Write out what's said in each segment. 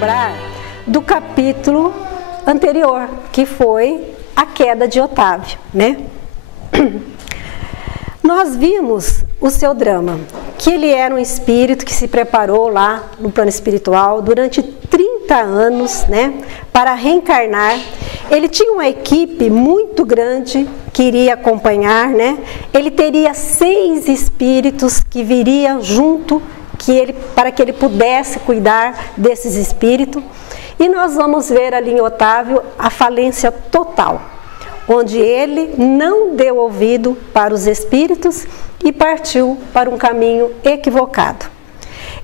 lembrar do capítulo anterior, que foi a queda de Otávio, né? Nós vimos o seu drama, que ele era um espírito que se preparou lá no plano espiritual durante 30 anos, né, para reencarnar. Ele tinha uma equipe muito grande que iria acompanhar, né? Ele teria 6 espíritos que viriam junto para que ele pudesse cuidar desses espíritos. E nós vamos ver ali em Otávio a falência total, onde ele não deu ouvido para os espíritos e partiu para um caminho equivocado.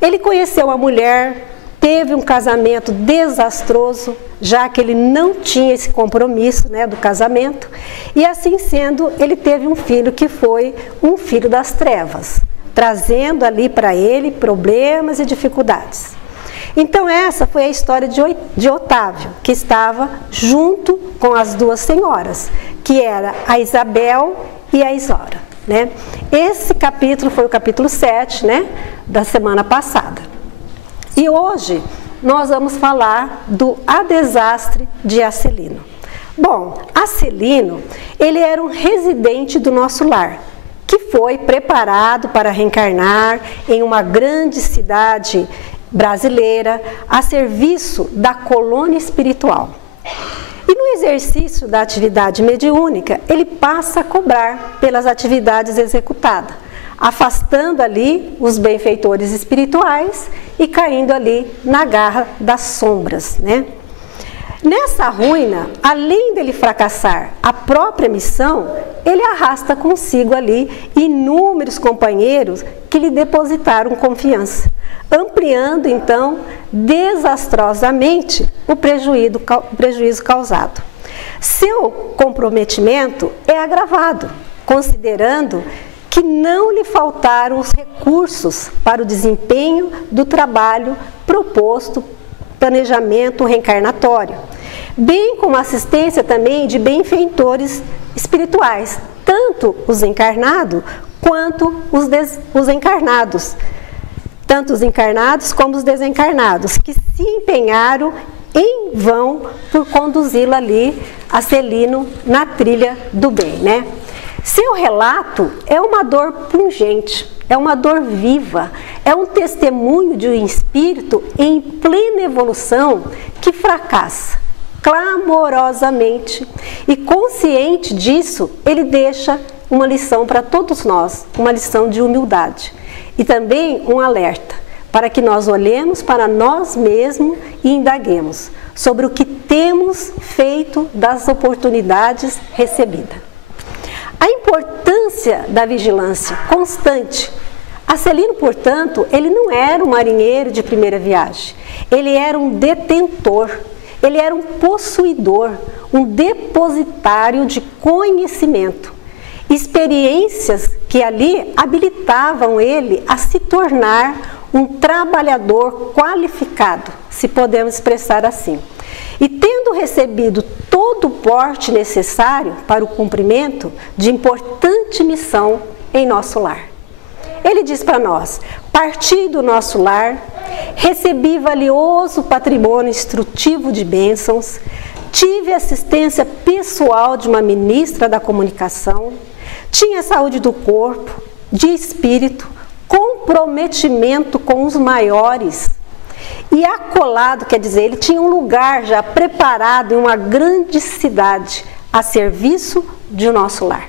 Ele conheceu a mulher, teve um casamento desastroso, já que ele não tinha esse compromisso, né, do casamento, e assim sendo, ele teve um filho que foi um filho das trevas, trazendo ali para ele problemas e dificuldades. Então essa foi a história de Otávio, que estava junto com as 2 senhoras, que era a Isabel e a Isaura, né? Esse capítulo foi o capítulo 7, né, da semana passada. E hoje nós vamos falar do A Desastre de Acelino. Bom, Acelino, ele era um residente do nosso lar, que foi preparado para reencarnar em uma grande cidade brasileira a serviço da colônia espiritual. E no exercício da atividade mediúnica, ele passa a cobrar pelas atividades executadas, afastando ali os benfeitores espirituais e caindo ali na garra das sombras, né? Nessa ruína, além dele fracassar a própria missão, ele arrasta consigo ali inúmeros companheiros que lhe depositaram confiança, ampliando então desastrosamente o prejuízo causado. Seu comprometimento é agravado, considerando que não lhe faltaram os recursos para o desempenho do trabalho proposto, planejamento reencarnatório, bem como assistência também de benfeitores espirituais, tanto os encarnados quanto os encarnados, tanto os encarnados como os desencarnados, que se empenharam em vão por conduzi-lo ali, Acelino, na trilha do bem, né? Seu relato é uma dor pungente, é uma dor viva, é um testemunho de um espírito em plena evolução que fracassa clamorosamente, e consciente disso, ele deixa uma lição para todos nós, uma lição de humildade e também um alerta para que nós olhemos para nós mesmos e indaguemos sobre o que temos feito das oportunidades recebidas. A importância da vigilância constante. Acelino, portanto, ele não era um marinheiro de primeira viagem, ele era um detentor, ele era um possuidor, um depositário de conhecimento, experiências que ali habilitavam ele a se tornar um trabalhador qualificado, se podemos expressar assim. E tendo recebido todo o porte necessário para o cumprimento de importante missão em nosso lar. Ele diz para nós: parti do nosso lar, recebi valioso patrimônio instrutivo de bênçãos, tive assistência pessoal de uma ministra da comunicação, tinha saúde do corpo, de espírito, comprometimento com os maiores. E acolado, quer dizer, ele tinha um lugar já preparado em uma grande cidade, a serviço de nosso lar.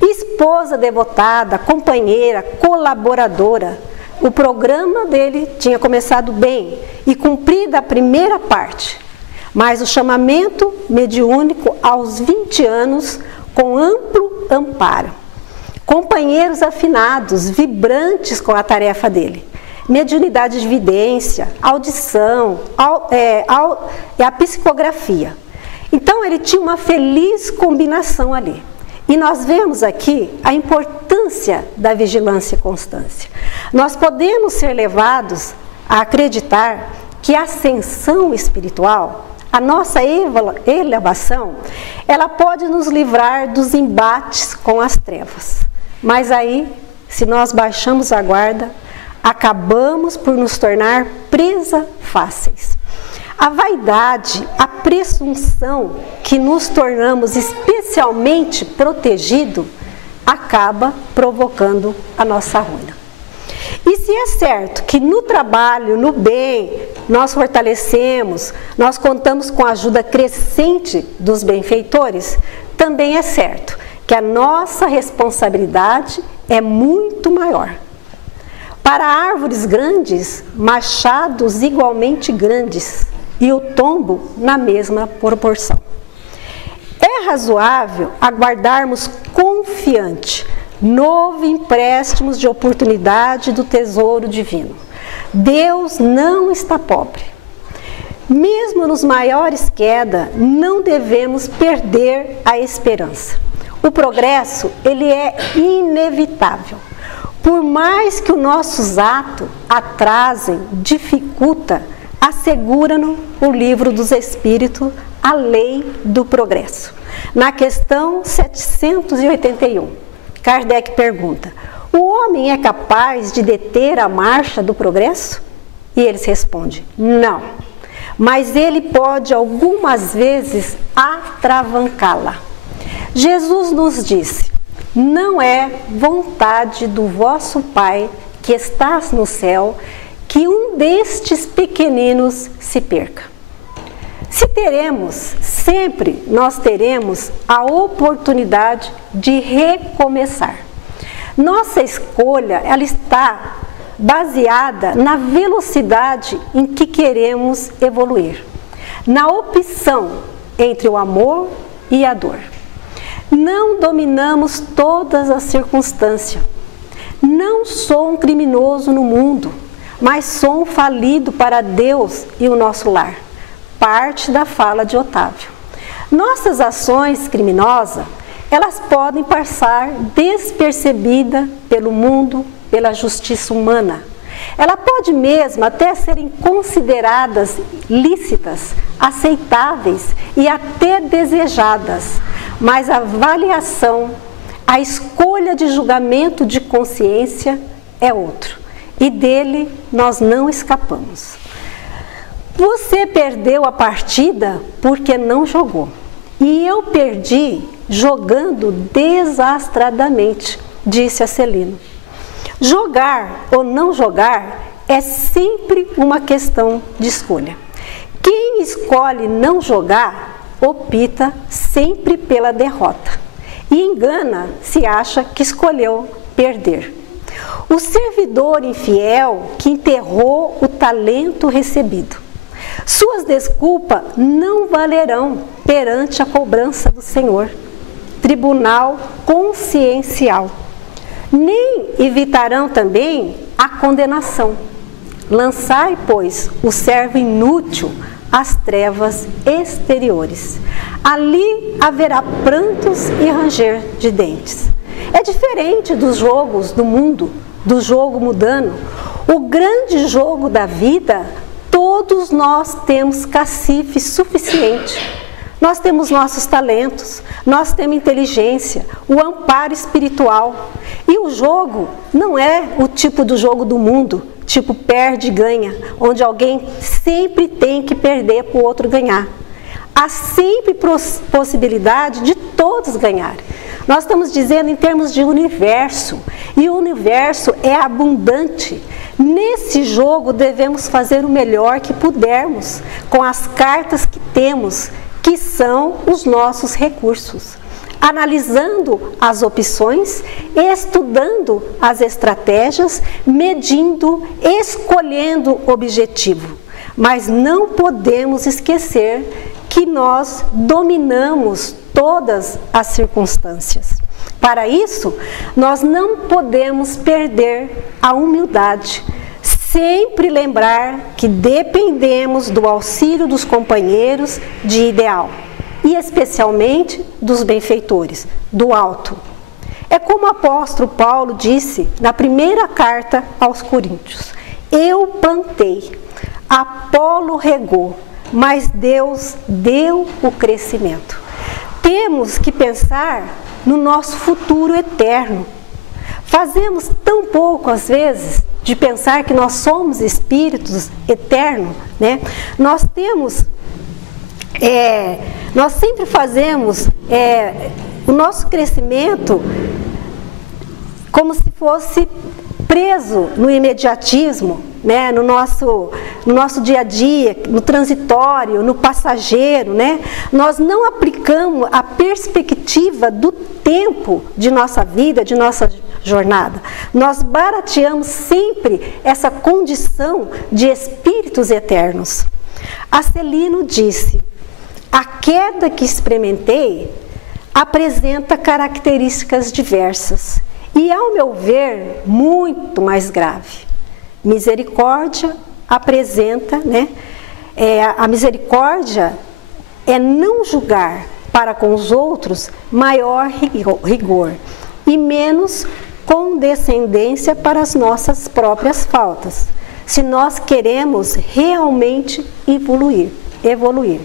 Esposa devotada, companheira, colaboradora. O programa dele tinha começado bem e cumprida a primeira parte, mas o chamamento mediúnico aos 20 anos com amplo amparo. Companheiros afinados, vibrantes com a tarefa dele. Mediunidade de vidência, audição, a psicografia. Então ele tinha uma feliz combinação ali. E nós vemos aqui a importância da vigilância e constância. Nós podemos ser levados a acreditar que a ascensão espiritual, a nossa elevação, ela pode nos livrar dos embates com as trevas. Mas aí, se nós baixamos a guarda, acabamos por nos tornar presa fáceis. A vaidade, a presunção que nos tornamos especialmente protegidos, acaba provocando a nossa ruína. E se é certo que no trabalho, no bem, nós fortalecemos, nós contamos com a ajuda crescente dos benfeitores, também é certo que a nossa responsabilidade é muito maior. Para árvores grandes, machados igualmente grandes, e o tombo na mesma proporção. É razoável aguardarmos confiante novo empréstimos de oportunidade do tesouro divino. Deus não está pobre. Mesmo nos maiores quedas, não devemos perder a esperança. O progresso, ele é inevitável. Por mais que os nossos atos atrasem, dificulta, assegura-nos o livro dos Espíritos, a lei do progresso. Na questão 781, Kardec pergunta: o homem é capaz de deter a marcha do progresso? E eles respondem: não, mas ele pode algumas vezes atravancá-la. Jesus nos disse: não é vontade do vosso Pai que estás no céu que um destes pequeninos se perca. Se teremos, sempre nós teremos a oportunidade de recomeçar. Nossa escolha, ela está baseada na velocidade em que queremos evoluir, na opção entre o amor e a dor. Não dominamos todas as circunstâncias. Não sou um criminoso no mundo, mas sou um falido para Deus e o nosso lar. Parte da fala de Otávio. Nossas ações criminosas, elas podem passar despercebidas pelo mundo, pela justiça humana. Ela pode mesmo até serem consideradas lícitas, aceitáveis e até desejadas, mas a avaliação, a escolha de julgamento de consciência é outro. E dele nós não escapamos. Você perdeu a partida porque não jogou. E eu perdi jogando desastradamente, disse a Celino. Jogar ou não jogar é sempre uma questão de escolha. Quem escolhe não jogar, opta sempre pela derrota. E engana se acha que escolheu perder. O servidor infiel que enterrou o talento recebido. Suas desculpas não valerão perante a cobrança do Senhor, tribunal consciencial. Nem evitarão também a condenação. Lançai, pois, o servo inútil às trevas exteriores. Ali haverá prantos e ranger de dentes. É diferente dos jogos do mundo, do jogo mundano. O grande jogo da vida, todos nós temos cacife suficiente. Nós temos nossos talentos, nós temos inteligência, o amparo espiritual. E o jogo não é o tipo do jogo do mundo, tipo perde e ganha, onde alguém sempre tem que perder para o outro ganhar. Há sempre possibilidade de todos ganharem. Nós estamos dizendo em termos de universo, e o universo é abundante. Nesse jogo devemos fazer o melhor que pudermos, com as cartas que temos, que são os nossos recursos. Analisando as opções, estudando as estratégias, medindo, escolhendo o objetivo. Mas não podemos esquecer que nós dominamos todas as circunstâncias. Para isso, nós não podemos perder a humildade. Sempre lembrar que dependemos do auxílio dos companheiros de ideal. E especialmente dos benfeitores, do alto. É como o apóstolo Paulo disse na primeira carta aos Coríntios: eu plantei, Apolo regou, mas Deus deu o crescimento. Temos que pensar no nosso futuro eterno. Fazemos tão pouco às vezes de pensar que nós somos espíritos eternos, né? Nós sempre fazemos o nosso crescimento como se fosse preso no imediatismo, né? no nosso dia a dia, no transitório, no passageiro, né? Nós não aplicamos a perspectiva do tempo de nossa vida, de nossa jornada. Nós barateamos sempre essa condição de espíritos eternos. Acelino disse: a queda que experimentei apresenta características diversas e, ao meu ver, muito mais grave. Misericórdia apresenta, né? A misericórdia é não julgar para com os outros maior rigor e menos condescendência para as nossas próprias faltas, se nós queremos realmente evoluir.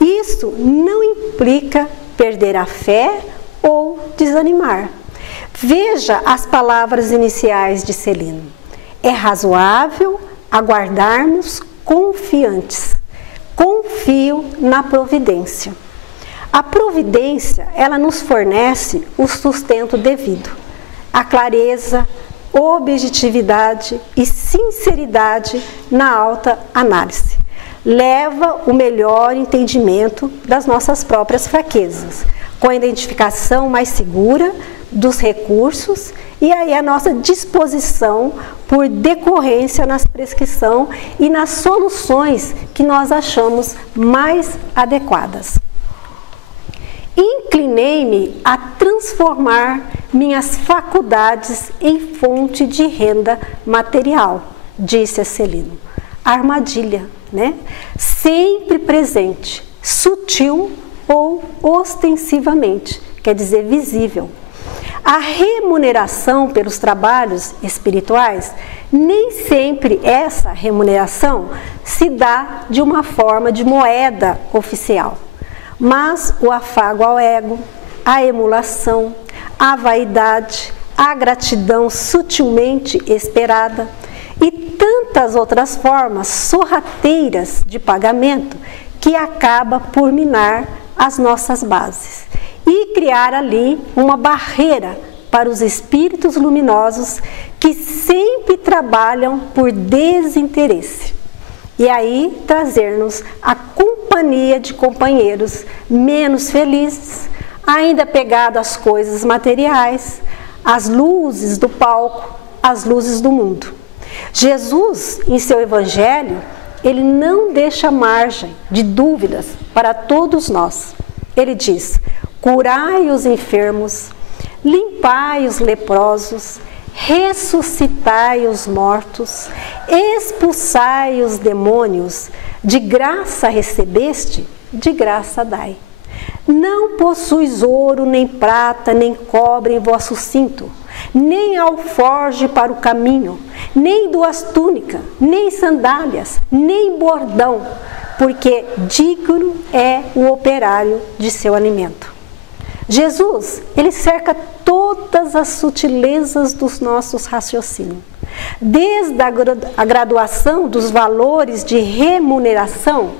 Isso não implica perder a fé ou desanimar. Veja as palavras iniciais de Celino. É razoável aguardarmos confiantes. Confio na providência. A providência, ela nos fornece o sustento devido, a clareza, objetividade e sinceridade na alta análise. Leva o melhor entendimento das nossas próprias fraquezas, com a identificação mais segura dos recursos e aí a nossa disposição por decorrência nas prescrição e nas soluções que nós achamos mais adequadas. Inclinei-me a transformar minhas faculdades em fonte de renda material, disse a Celino. Armadilha, né? Sempre presente, sutil ou ostensivamente, quer dizer visível. A remuneração pelos trabalhos espirituais, nem sempre essa remuneração se dá de uma forma de moeda oficial, mas o afago ao ego, a emulação, a vaidade, a gratidão sutilmente esperada e tantas outras formas sorrateiras de pagamento que acaba por minar as nossas bases e criar ali uma barreira para os espíritos luminosos que sempre trabalham por desinteresse. E aí trazer-nos a companhia de companheiros menos felizes, ainda pegados às coisas materiais, às luzes do palco, às luzes do mundo. Jesus, em seu Evangelho, ele não deixa margem de dúvidas para todos nós. Ele diz: curai os enfermos, limpai os leprosos, ressuscitai os mortos, expulsai os demônios, de graça recebeste, de graça dai. Não possuis ouro, nem prata, nem cobre em vosso cinto, nem alforge para o caminho, nem 2 túnicas, nem sandálias, nem bordão, porque digno é o operário de seu alimento. Jesus, ele cerca todas as sutilezas dos nossos raciocínios, desde a graduação dos valores de remuneração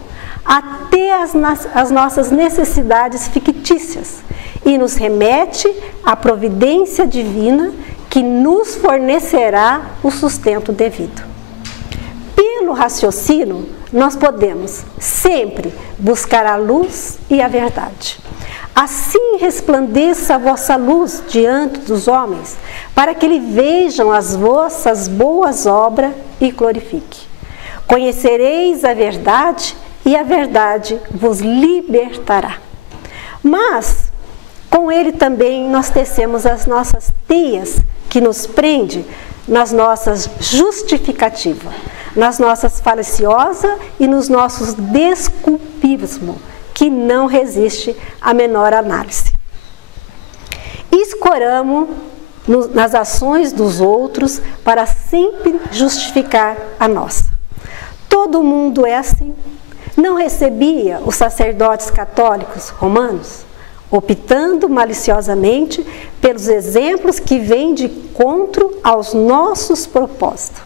até as nossas necessidades fictícias, e nos remete à providência divina que nos fornecerá o sustento devido. Pelo raciocínio, nós podemos sempre buscar a luz e a verdade. Assim resplandeça a vossa luz diante dos homens, para que eles vejam as vossas boas obras e glorifique. Conhecereis a verdade, e a verdade vos libertará. Mas, com ele também nós tecemos as nossas teias, que nos prende nas nossas justificativas, nas nossas falaciosas e nos nossos desculpismos, que não resiste à menor análise. Escoramos nas ações dos outros para sempre justificar a nossa. Todo mundo é assim. Não recebia os sacerdotes católicos romanos, optando maliciosamente pelos exemplos que vêm de encontro aos nossos propósitos.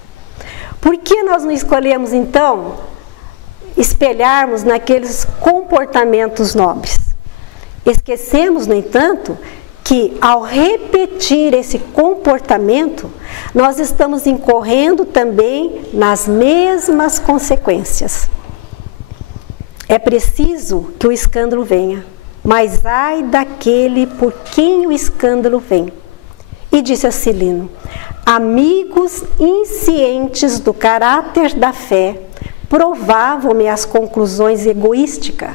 Por que nós não escolhemos, então, espelharmos naqueles comportamentos nobres? Esquecemos, no entanto, que ao repetir esse comportamento, nós estamos incorrendo também nas mesmas consequências. É preciso que o escândalo venha, mas ai daquele por quem o escândalo vem. E disse a Celino: amigos inscientes do caráter da fé provavam-me as conclusões egoísticas.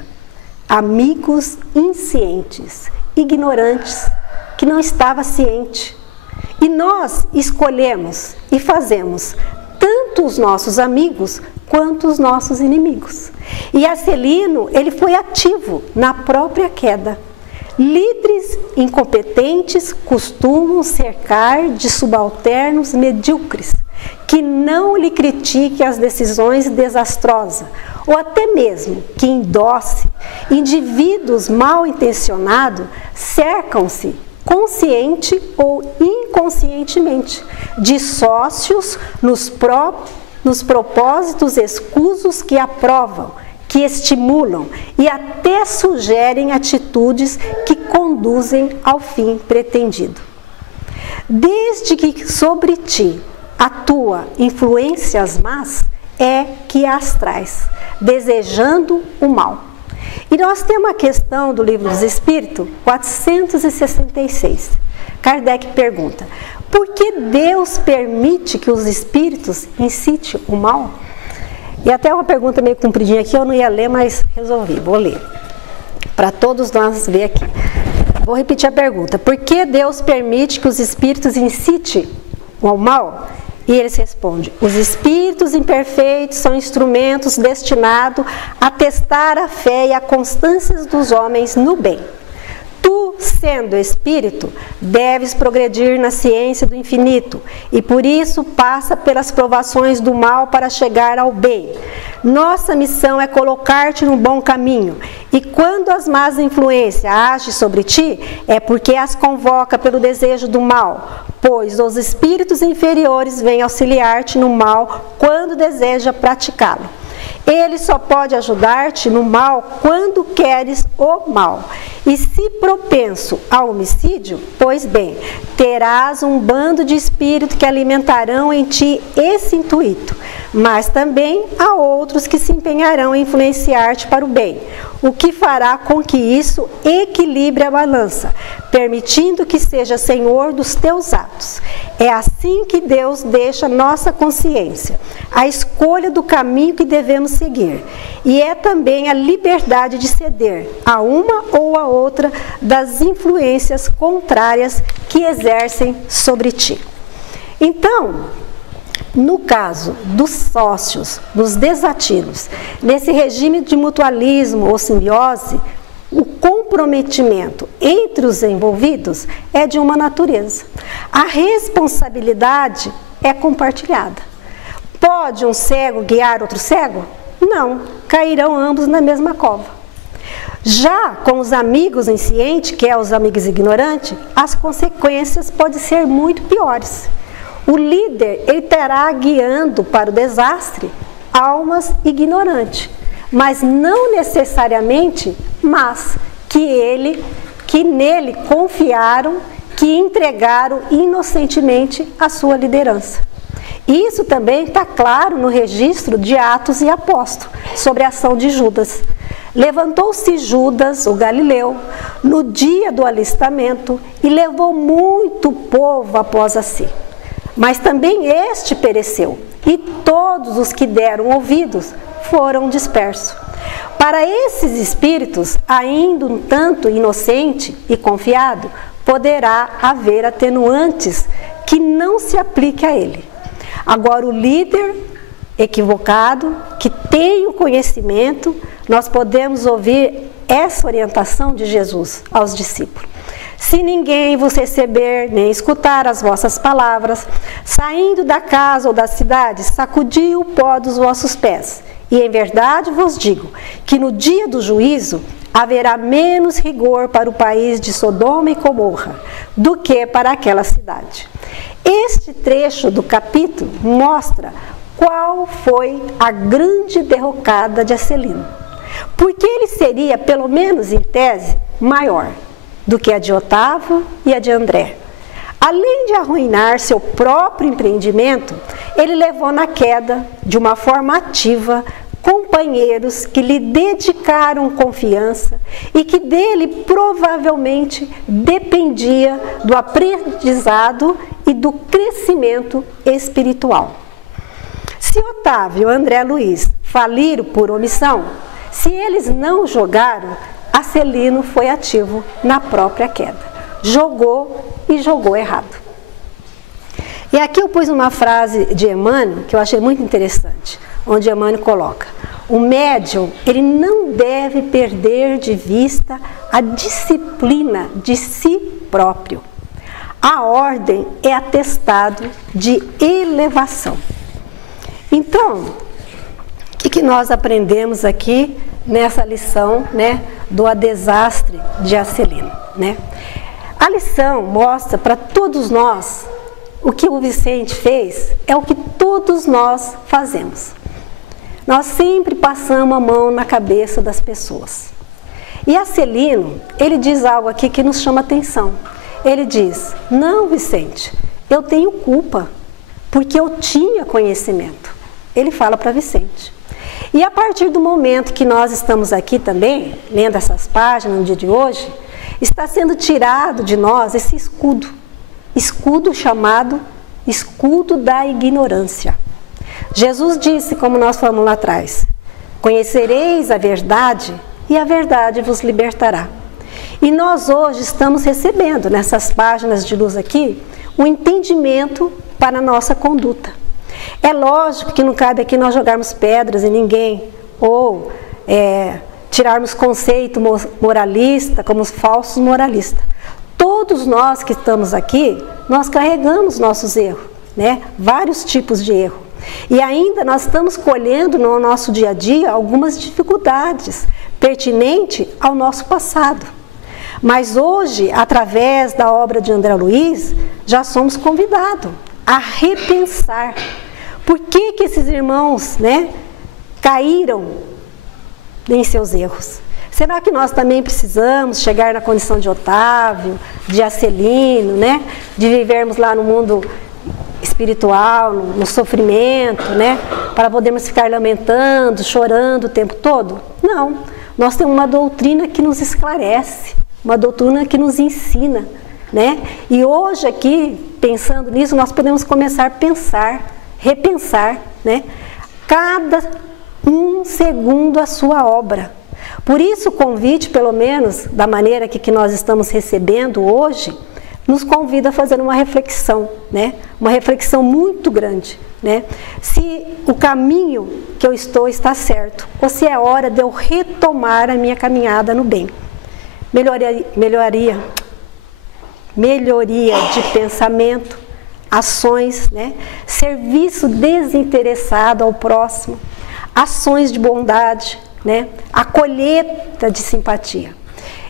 Amigos inscientes, ignorantes, que não estava ciente. E nós escolhemos e fazemos tanto os nossos amigos quanto os nossos inimigos. E a Celino, ele foi ativo na própria queda. Líderes incompetentes costumam cercar de subalternos medíocres, que não lhe critiquem as decisões desastrosas, ou até mesmo que endosse. Indivíduos mal intencionados cercam-se, consciente ou inconscientemente, de sócios nos propósitos escusos que aprovam, que estimulam e até sugerem atitudes que conduzem ao fim pretendido. Desde que sobre ti atua influências más, é que as traz, desejando o mal. E nós temos a questão do Livro dos Espíritos, 466. Kardec pergunta: por que Deus permite que os espíritos incitem o mal? E até uma pergunta meio compridinha aqui, eu não ia ler, mas resolvi, vou ler. Para todos nós ver aqui. Vou repetir a pergunta: por que Deus permite que os espíritos incitem o mal? E eles respondem: os espíritos imperfeitos são instrumentos destinados a testar a fé e a constância dos homens no bem. Tu, sendo espírito, deves progredir na ciência do infinito, e por isso passa pelas provações do mal para chegar ao bem. Nossa missão é colocar-te no bom caminho, e quando as más influências agem sobre ti, é porque as convoca pelo desejo do mal, pois os espíritos inferiores vêm auxiliar-te no mal quando deseja praticá-lo. Ele só pode ajudar-te no mal quando queres o mal. E se propenso ao homicídio, pois bem, terás um bando de espíritos que alimentarão em ti esse intuito, mas também há outros que se empenharão em influenciar-te para o bem, o que fará com que isso equilibre a balança, permitindo que seja senhor dos teus atos. É assim que Deus deixa nossa consciência a escolha do caminho que devemos seguir, e é também a liberdade de ceder a uma ou a outra das influências contrárias que exercem sobre ti. Então, no caso dos sócios, dos desatinos, nesse regime de mutualismo ou simbiose, o comprometimento entre os envolvidos é de uma natureza. A responsabilidade é compartilhada. Pode um cego guiar outro cego? Não, cairão ambos na mesma cova. Já com os amigos inscientes, que é os amigos ignorantes, as consequências podem ser muito piores. O líder, ele terá guiando para o desastre almas ignorantes, mas não necessariamente más, que nele confiaram, que entregaram inocentemente a sua liderança. Isso também está claro no registro de Atos e Apóstolos, sobre a ação de Judas. Levantou-se Judas, o Galileu, no dia do alistamento e levou muito povo após a si. Mas também este pereceu, e todos os que deram ouvidos foram dispersos. Para esses espíritos, ainda um tanto inocente e confiado, poderá haver atenuantes que não se aplique a ele. Agora, o líder equivocado, que tem o conhecimento, nós podemos ouvir essa orientação de Jesus aos discípulos. Se ninguém vos receber, nem escutar as vossas palavras, saindo da casa ou da cidade, sacudi o pó dos vossos pés. E em verdade vos digo, que no dia do juízo haverá menos rigor para o país de Sodoma e Gomorra, do que para aquela cidade. Este trecho do capítulo mostra qual foi a grande derrocada de Acelino. Porque ele seria, pelo menos em tese, maior do que a de Otávio e a de André. Além de arruinar seu próprio empreendimento, ele levou na queda, de uma forma ativa, companheiros que lhe dedicaram confiança e que dele provavelmente dependia do aprendizado e do crescimento espiritual. Se Otávio e André Luiz faliram por omissão, se eles não jogaram, Acelino foi ativo na própria queda. Jogou e jogou errado. E aqui eu pus uma frase de Emmanuel que eu achei muito interessante, onde Emmanuel coloca: o médium, ele não deve perder de vista a disciplina de si próprio. A ordem é atestado de elevação. Então, o que nós aprendemos aqui nessa lição, né, do desastre de Acelino, né? A lição mostra para todos nós o que o Vicente fez, é o que todos nós fazemos. Nós sempre passamos a mão na cabeça das pessoas. E Acelino, ele diz algo aqui que nos chama atenção. Ele diz: não, Vicente, eu tenho culpa, porque eu tinha conhecimento. Ele fala para Vicente. E a partir do momento que nós estamos aqui também, lendo essas páginas no dia de hoje, está sendo tirado de nós esse escudo. Escudo chamado escudo da ignorância. Jesus disse, como nós falamos lá atrás: conhecereis a verdade e a verdade vos libertará. E nós hoje estamos recebendo nessas páginas de luz aqui um entendimento para a nossa conduta. É lógico que não cabe aqui nós jogarmos pedras em ninguém ou tirarmos conceito moralista como os falsos moralistas. Todos nós que estamos aqui, nós carregamos nossos erros, né? Vários tipos de erro. E ainda nós estamos colhendo no nosso dia a dia algumas dificuldades pertinentes ao nosso passado. Mas hoje, através da obra de André Luiz, já somos convidados a repensar. Por que esses irmãos, né, caíram em seus erros? Será que nós também precisamos chegar na condição de Otávio, de Acelino, né, de vivermos lá no mundo espiritual, no sofrimento, né, para podermos ficar lamentando, chorando o tempo todo? Não. Nós temos uma doutrina que nos esclarece, uma doutrina que nos ensina, né? E hoje aqui, pensando nisso, nós podemos começar a pensar, repensar, né? Cada um segundo a sua obra. Por isso o convite, pelo menos da maneira que nós estamos recebendo hoje, nos convida a fazer uma reflexão, né? Uma reflexão muito grande, né? Se o caminho que eu estou está certo, ou se é hora de eu retomar a minha caminhada no bem. Melhoria de pensamento, ações, né? Serviço desinteressado ao próximo, ações de bondade, né? A colheita de simpatia.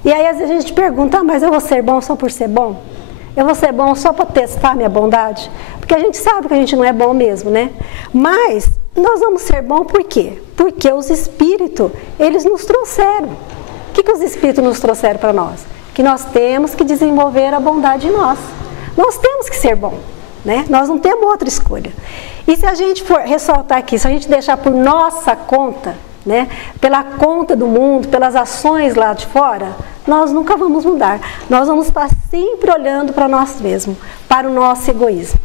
E aí às vezes a gente pergunta: mas eu vou ser bom só por ser bom? Eu vou ser bom só para testar minha bondade? Porque a gente sabe que a gente não é bom mesmo, né? Mas nós vamos ser bom por quê? Porque os espíritos, eles nos trouxeram. O que os espíritos nos trouxeram para nós? Que nós temos que desenvolver a bondade em nós. Nós temos que ser bom, né? Nós não temos outra escolha. E se a gente for ressaltar aqui, se a gente deixar por nossa conta, né, pela conta do mundo, pelas ações lá de fora, nós nunca vamos mudar. Nós vamos estar sempre olhando para nós mesmos, para o nosso egoísmo.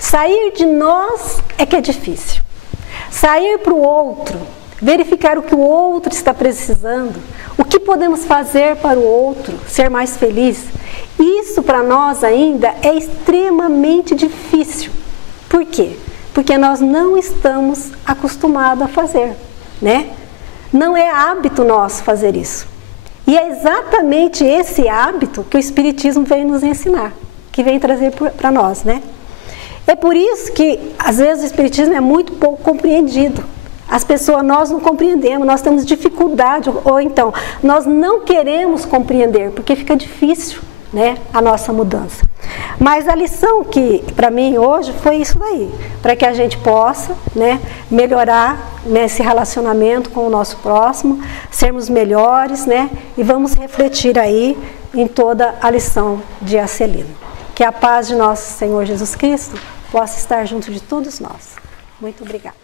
Sair de nós é que é difícil. Sair para o outro, verificar o que o outro está precisando, o que podemos fazer para o outro ser mais feliz, isso para nós ainda é extremamente difícil. Por quê? Porque nós não estamos acostumados a fazer, né? Não é hábito nosso fazer isso. E é exatamente esse hábito que o Espiritismo vem nos ensinar, que vem trazer para nós, né? É por isso que, às vezes, o Espiritismo é muito pouco compreendido. As pessoas, nós não compreendemos, nós temos dificuldade, ou então, nós não queremos compreender, porque fica difícil, né, a nossa mudança. Mas a lição que para mim hoje foi isso daí, para que a gente possa, né, melhorar nesse relacionamento com o nosso próximo, sermos melhores, né, e vamos refletir aí em toda a lição de Acelino. Que a paz de nosso Senhor Jesus Cristo possa estar junto de todos nós. Muito obrigada.